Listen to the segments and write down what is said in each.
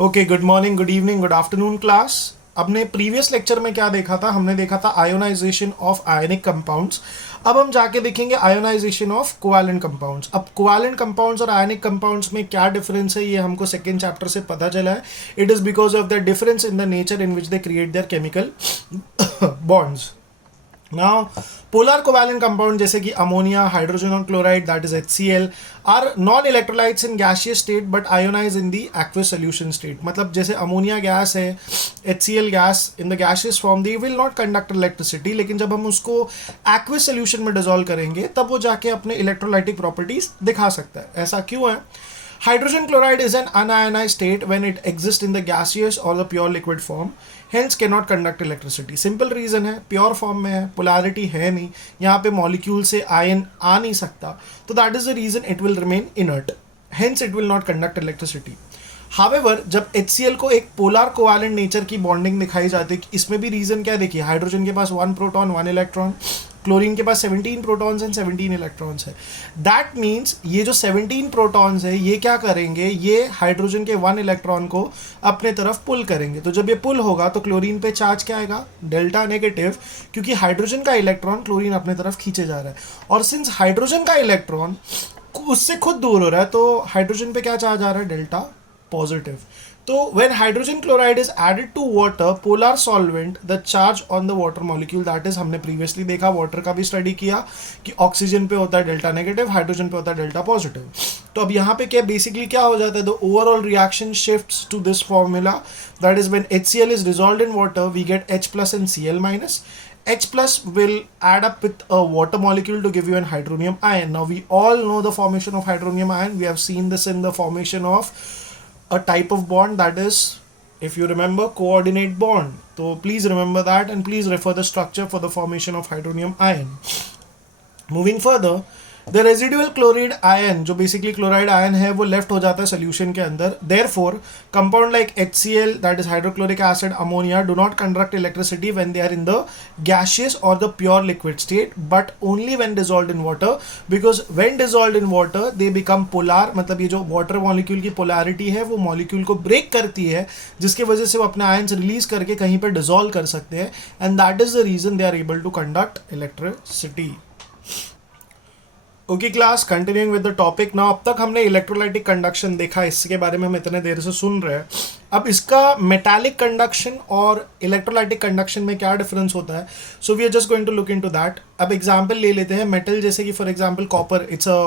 Okay, good morning, good evening, good afternoon class. अपने previous lecture में क्या देखा था? हमने देखा था आयोनाइजेशन ऑफ आयनिक कंपाउंड्स। अब हम जाके देखेंगे आयोनाइजेशन ऑफ कोवैलेंट कंपाउंड्स। अब कोवैलेंट कंपाउंड्स और आयनिक कंपाउंड्स में क्या डिफरेंस है, ये हमको सेकेंड चैप्टर से पता चला है। It is because of the difference in the nature in which they create their chemical bonds. Now, polar covalent compound जैसे कि अमोनिया, हाइड्रोजन और chloride, that is HCl, are non electrolytes in gaseous state but ionize in the aqueous solution state. मतलब जैसे ammonia gas है, HCl gas in the gaseous form they will not conduct electricity, लेकिन जब हम उसको aqueous solution में dissolve करेंगे तब वो जाके अपने इलेक्ट्रोलाइटिक प्रॉपर्टीज दिखा सकता है। ऐसा क्यों है? Hydrogen chloride is an unionized state when it exists in the gaseous or the pure liquid form, hence cannot conduct electricity. Simple reason है, प्योर फॉर्म में है, पोलैरिटी है नहीं, यहाँ पे मॉलिक्यूल से आयन आ नहीं सकता, तो that is the reason it will remain inert, hence it will not conduct electricity. However जब HCl को एक पोलर कोवैलेंट नेचर की बॉन्डिंग दिखाई जाती है, इसमें भी रीजन क्या देखिए, हाइड्रोजन के पास 1 प्रोटॉन 1 इलेक्ट्रॉन, क्लोरीन के पास 17 प्रोटॉन्स एंड 17 इलेक्ट्रॉन्स है। दैट मीन्स ये जो 17 प्रोटॉन्स है ये क्या करेंगे, ये हाइड्रोजन के 1 इलेक्ट्रॉन को अपने तरफ पुल करेंगे। तो जब ये पुल होगा तो क्लोरीन पे चार्ज क्या आएगा, डेल्टा नेगेटिव, क्योंकि हाइड्रोजन का इलेक्ट्रॉन क्लोरीन अपने तरफ खींचे जा रहा है। और सिंस हाइड्रोजन का इलेक्ट्रॉन उससे खुद दूर हो रहा है तो हाइड्रोजन पे क्या चार्ज आ रहा है, डेल्टा पॉजिटिव। तो when hydrogen chloride is added to water polar solvent, the charge on the water molecule, that is हमने previously देखा, water का भी स्टडी किया कि ऑक्सीजन पे होता है डेल्टा नेगेटिव, हाइड्रोजन पे होता है डेल्टा पॉजिटिव। तो अब यहाँ पे क्या बेसिकली क्या हो जाता है, the overall reaction shifts to this formula, that is when HCl is dissolved in water we get H plus and Cl minus. H plus will add up with a water molecule to give you an hydronium ion. Now we all know the formation of hydronium ion. We have seen this in the formation of a type of bond, that is, if you remember, coordinate bond. So please remember that and please refer the structure for the formation of hydronium ion. Moving further, the residual chloride ion जो basically chloride ion है वो left हो जाता है solution के अंदर। Therefore, compound like HCl, that is hydrochloric acid, ammonia, do not conduct electricity when they are in the gaseous or the pure liquid state, but only when dissolved in water, because when dissolved in water they become polar। मतलब ये जो water molecule की polarity है वो molecule को break करती है, जिसके वजह से वो अपने ions release करके कहीं पर dissolve कर सकते हैं, and that is the reason they are able to conduct electricity. Okay class, continuing with the topic now. अब तक हमने इलेक्ट्रोलाइटिक कंडक्शन देखा, इसके बारे में हम इतने देर से सुन रहे हैं। अब इसका मेटालिक कंडक्शन और इलेक्ट्रोलाइटिक कंडक्शन में क्या डिफरेंस होता है, so we are just going to look into that. अब एग्जांपल ले लेते हैं मेटल, जैसे कि for example copper, it's a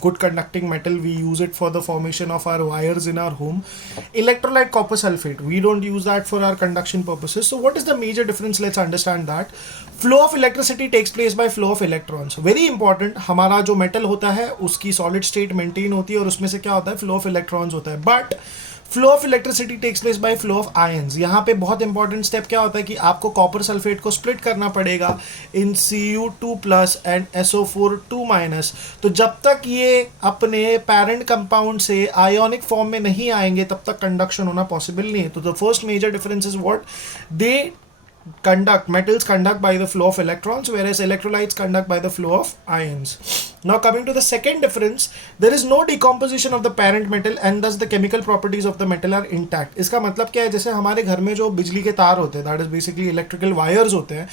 good conducting metal, we use it for the formation of our wires in our home. Electrolyte copper sulfate, we don't use that for our conduction purposes. So what is the major difference? Let's understand that. Flow of electricity takes place by flow of electrons. Very important, हमारा जो metal होता है उसकी solid state maintain होती है और उसमें से क्या होता है, flow of electrons होता है। But flow of electricity takes place by flow of ions. यहाँ पे बहुत इंपॉर्टेंट स्टेप क्या होता है कि आपको कॉपर सल्फेट को स्प्लिट करना पड़ेगा इन Cu2 plus and SO4 2 minus. तो जब तक ये अपने पेरेंट कंपाउंड से आयोनिक फॉर्म में नहीं आएंगे तब तक कंडक्शन होना पॉसिबल नहीं है। तो the first major difference is what, they metals conduct by the flow of electrons, whereas electrolytes conduct by the flow of ions. Now coming to the second difference, there is no decomposition of the parent metal and thus the chemical properties of the metal are intact. इसका मतलब क्या है, जैसे हमारे घर में जो बिजली के तार होते हैं, that is basically electrical wires होते हैं,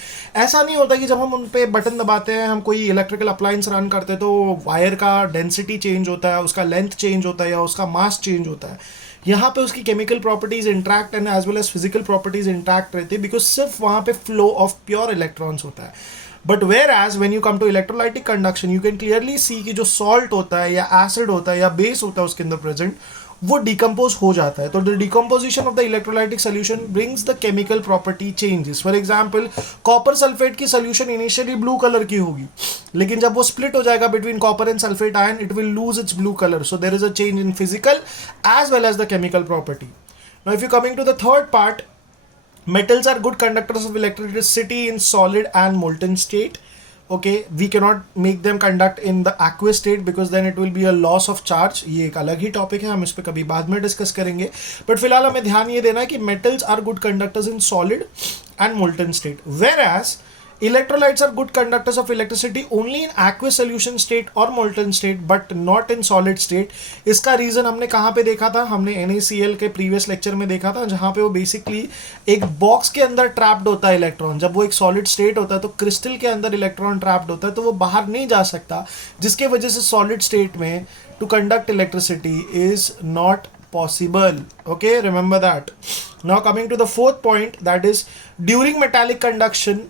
ऐसा नहीं होता कि जब हम उन पे बटन दबाते हैं, हम कोई इलेक्ट्रिकल अप्लायंस रन करते हैं तो वायर का डेंसिटी चेंज होता है, उसका लेंथ चेंज होता है या उसका मास चेंज होता है। यहाँ पे उसकी chemical properties interact and as well as physical properties interact रहती है, बिकॉज सिर्फ वहाँ पे फ्लो ऑफ प्योर इलेक्ट्रॉन्स होता है। But whereas when you come to electrolytic conduction, you can clearly see कि जो सॉल्ट होता है या एसिड होता है या बेस होता है उसके अंदर प्रेजेंट, वो डिकम्पोज हो जाता है। तो the decomposition of the electrolytic solution brings the chemical property changes. For example, copper sulphate की सोल्यूशन इनिशियली ब्लू कलर की होगी, लेकिन जब वो स्प्लिट हो जाएगा between copper and sulphate ion, it will lose its blue colour. So there is a change in physical as well as the chemical property. Now if you coming to the third part, metals are good conductors of electricity in solid and molten state. Okay, we cannot make them conduct in the aqueous state because then it will be a loss of charge. ये एक अलग ही topic है, हम इस पर कभी बाद में डिस्कस करेंगे। बट फिलहाल हमें ध्यान ये देना है कि metals are good conductors in solid and molten state, whereas Electrolytes are good conductors of electricity only in aqueous solution state or molten state but not in solid state. इसका reason हमने कहाँ पे देखा था, हमने NaCl के previous lecture में देखा था, जहाँ पे वो बेसिकली एक बॉक्स के अंदर ट्रैप्ड होता है इलेक्ट्रॉन. जब वो एक सॉलिड स्टेट होता है तो क्रिस्टल के अंदर इलेक्ट्रॉन ट्रैप्ड होता है, तो वो बाहर नहीं जा सकता, जिसके वजह से सॉलिड स्टेट में to conduct electricity is not possible. Okay, remember that. Now coming to the fourth point, that is during metallic conduction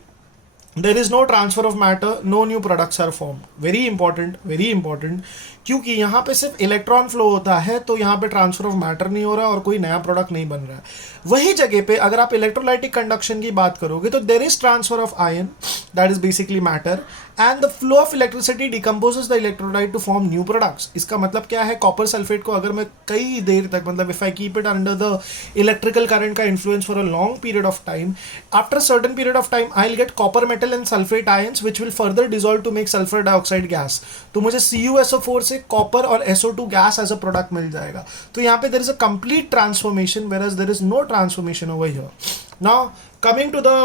there is no transfer of matter, no new products are formed. Very important, very important. क्योंकि यहाँ पे सिर्फ electron flow होता है, तो यहाँ पे transfer of matter नहीं हो रहा और कोई नया प्रोडक्ट नहीं बन रहा है. वही जगह पे अगर आप इलेक्ट्रोलाइटिक कंडक्शन की बात करोगे तो there is transfer of ion, that is basically matter, and the flow of electricity decomposes the electrolyte to form new products. इसका मतलब क्या है, कॉपर सल्फेट को अगर मैं कई देर तक, मतलब if I keep it under the electrical current का influence for a long period of time, after certain period of time I will get copper metal and sulphate ions which will further dissolve to make sulphur dioxide gas. तो मुझे CuSO4 से copper और SO2 gas as a product मिल जाएगा. तो यहाँ पे there is a complete transformation, whereas there is no transformation over here. Now coming to the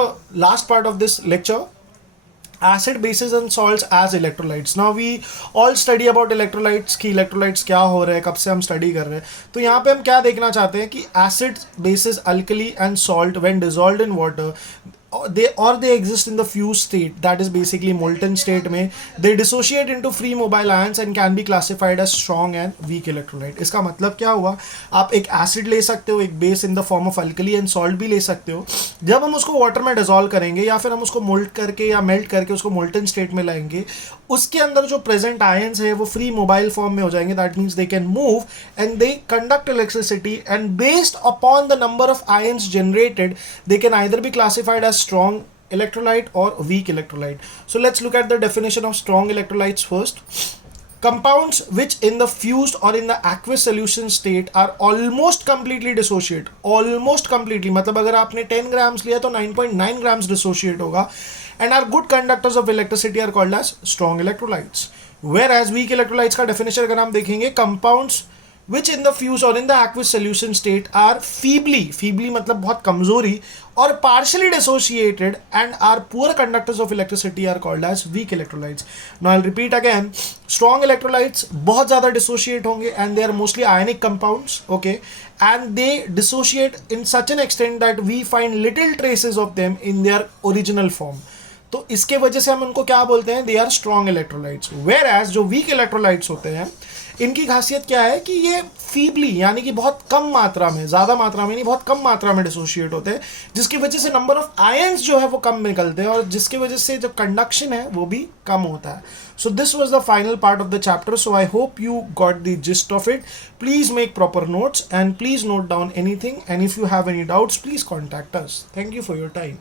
last part of this lecture, acid, bases and salts as electrolytes. Now we all study about electrolytes कि electrolytes क्या हो रहे हैं, कब से हम study कर रहे हैं. तो यहाँ पे हम क्या देखना चाहते हैं कि acid, bases, alkali and salt when dissolved in water they exist in the fused state, that is basically molten state में they dissociate into free mobile ions and can be classified as strong and weak electrolyte. इसका मतलब क्या हुआ, आप एक acid ले सकते हो, एक base in the form of alkali and salt भी ले सकते हो. जब हम उसको वाटर में डिसॉल्व करेंगे या फिर हम उसको मोल्ड करके या मेल्ट करके उसको मोल्टन स्टेट में लाएंगे, उसके अंदर जो प्रेजेंट आयंस है वो फ्री मोबाइल फॉर्म में हो जाएंगे. That means they can move and they conduct electricity, and based upon the number of ions generated they can either be classified as strong electrolyte or weak electrolyte. So let's look at the definition of strong electrolytes first. Compounds which in the fused or in the aqueous solution state are almost completely dissociate. Almost completely मतलब अगर आपने 10 grams लिया तो 9.9 grams dissociate होगा, and are good conductors of electricity are called as strong electrolytes. Whereas weak electrolytes का definition अगर हम देखेंगे, compounds which in the fused or in the aqueous solution state are feebly मतलब बहुत कमजोरी, और partially dissociated and are poor conductors of electricity are called as weak electrolytes. Now I'll repeat again, strong electrolytes बहुत ज़्यादा dissociate होंगे and they are mostly ionic compounds, okay, and they dissociate in such an extent that we find little traces of them in their original form. तो इसके वजह से हम उनको क्या बोलते हैं, they are strong electrolytes. Whereas जो वीक इलेक्ट्रोलाइट्स होते हैं, इनकी खासियत क्या है कि ये फीबली यानी कि बहुत कम मात्रा में, ज़्यादा मात्रा में नहीं, बहुत कम मात्रा में डिसोशिएट होते हैं, जिसकी वजह से नंबर ऑफ आयंस जो है वो कम निकलते हैं, और जिसकी वजह से जो कंडक्शन है वो भी कम होता है. So this was the final part of the chapter. So I hope you got the gist of it. Please make proper notes and please note down anything, and if you have any doubts please contact us. Thank you for your time.